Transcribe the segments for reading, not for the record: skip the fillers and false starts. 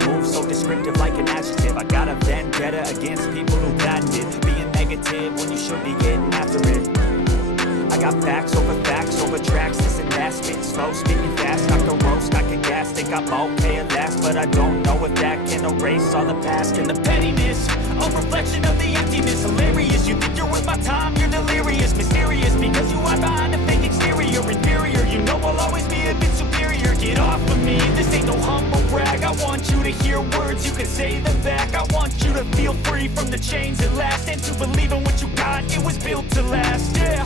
I move so descriptive like an adjective. I got a vendetta against people who patent it, being negative when you should be getting after it. I got facts over tracks, this and that, spitting slow, speaking fast, I can roast, I can gas, think I'm okay at last, but I don't know if that can erase all the past and the pettiness, a reflection of the emptiness, hilarious, you think you're worth my time, you're delirious, mysterious, because you hide behind a fake exterior, inferior, you know I'll always be a bit superior, get off of me, this ain't no humble brag, I want you to hear words, you can say them back, I want you to feel free from the chains at last, and to believe in what you got, it was built to last, yeah.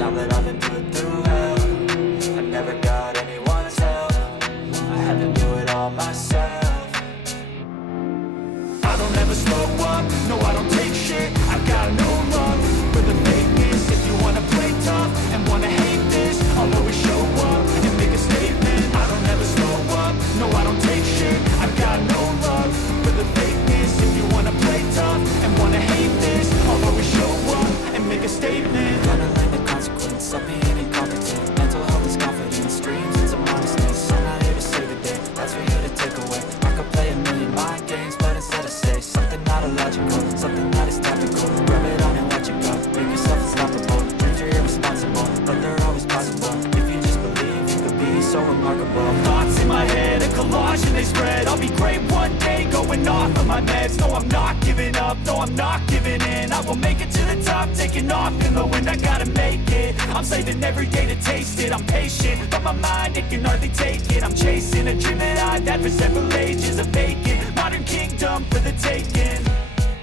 Now that I've been put through hell, I never got anyone's help, I had to do it all myself. I don't ever slow up, no I don't take shit, I got no love for the fakeness. If you wanna play tough and wanna hate this, I'll always show up and make a statement. I don't ever slow up, no I don't take shit, I got no love for the fakeness. If you wanna play tough and wanna hate this, I'll always show up and make a statement. Gonna learn the consequence of being incompetent. Mental health is confidence, dreams and some honesty. I'm not here to save the day, that's for you to take away. I could play a million mind games, but instead I say something not illogical, something that is topical. Rub it on and let you go, make yourself unstoppable. Dreams are irresponsible, but they're always possible. If you just believe, you could be so remarkable. Thoughts in my head, a collage and they spread. I'll be great one day, going off of my meds. No, I'm not giving up, no, I'm not giving in. I will make it to the top, taking off in the wind. I gotta make it, I'm saving every day to taste it. I'm patient, but my mind, it can hardly take it. I'm chasing a dream that I've had for several ages, a vacant modern kingdom for the taking.